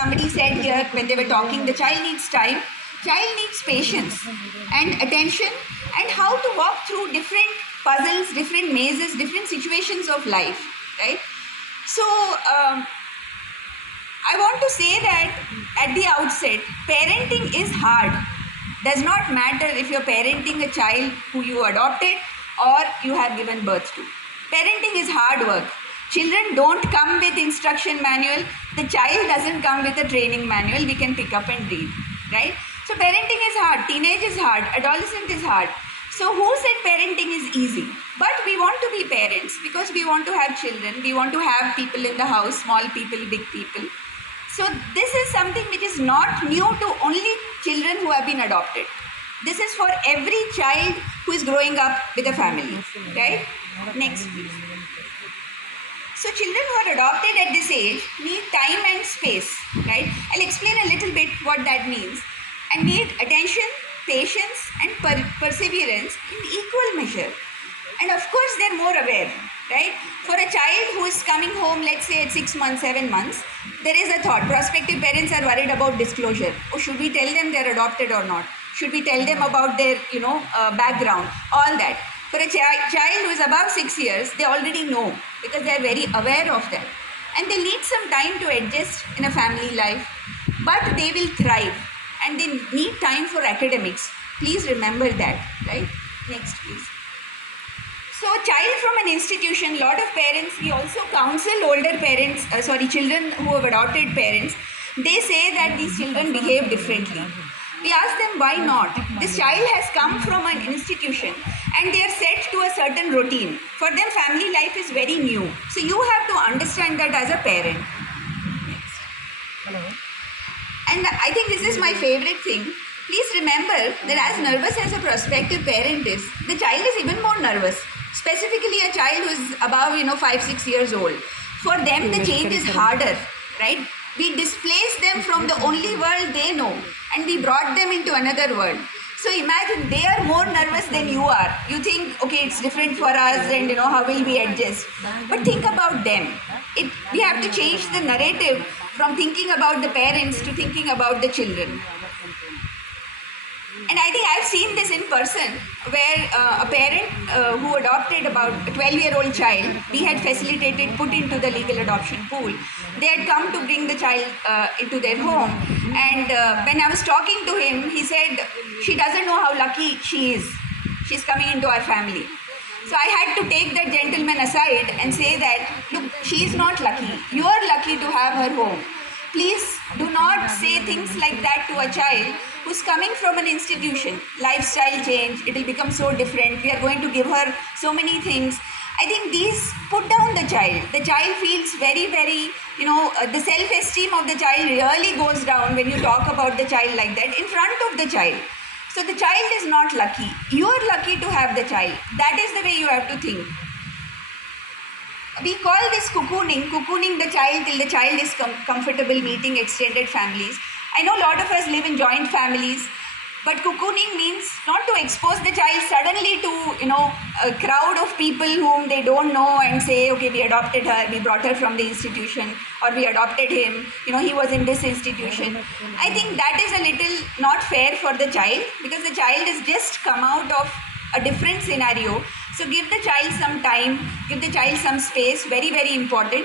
somebody said here when they were talking, the child needs time, child needs patience and attention, and how to walk through different puzzles, different mazes, different situations of life, right? So I want to say that at the outset, parenting is hard. Does not matter if you're parenting a child who you adopted or you have given birth to. Parenting is hard work. Children don't come with instruction manual. The child doesn't come with a training manual we can pick up and read, right? So parenting is hard. Teenage is hard. Adolescent is hard. So who said parenting is easy? But we want to be parents because we want to have children. We want to have people in the house, small people, big people. So this is something which is not new to only children who have been adopted. This is for every child who is growing up with a family, right? Next, please. So children who are adopted at this age need time and space, right? I'll explain a little bit what that means. And need attention, patience and perseverance in equal measure. And of course they're more aware, right? For a child who is coming home, let's say at 6 months, 7 months, there is a thought. Prospective parents are worried about disclosure. Oh, should we tell them they're adopted or not? Should we tell them about their, background? All that. For a child who is above 6 years, they already know because they are very aware of that. And they need some time to adjust in a family life, but they will thrive and they need time for academics. Please remember that, right? Next, please. So child from an institution, lot of parents, we also counsel older parents, children who have adopted parents. They say that these children behave differently. We ask them why not. This child has come from an institution and they are set to a certain routine. For them, family life is very new. So you have to understand that as a parent. Next. Hello. And I think this is my favorite thing. Please remember that as nervous as a prospective parent is, the child is even more nervous. Specifically a child who is above 5-6 years old. For them the change is harder, right? We displace them from the only world they know and we brought them into another world. So imagine they are more nervous than you are. You think, okay, it's different for us and how will we adjust? But think about them. We have to change the narrative from thinking about the parents to thinking about the children. And I think I've seen this in person where a parent who adopted about a 12-year-old child, we had facilitated, put into the legal adoption pool. They had come to bring the child into their home. And when I was talking to him, he said, she doesn't know how lucky she is. She's coming into our family. So I had to take that gentleman aside and say that, look, she is not lucky. You are lucky to have her home. Please do not say things like that to a child who's coming from an institution. Lifestyle change, it will become so different. We are going to give her so many things. I think these put down the child. The child feels very, very, the self-esteem of the child really goes down when you talk about the child like that in front of the child. So the child is not lucky. You are lucky to have the child. That is the way you have to think. We call this cocooning the child till the child is comfortable meeting extended families. I know a lot of us live in joint families, but cocooning means not to expose the child suddenly to, a crowd of people whom they don't know and say, okay, we adopted her, we brought her from the institution, or we adopted him, he was in this institution. I think that is a little not fair for the child because the child has just come out of a different scenario. So give the child some time, give the child some space, very, very important.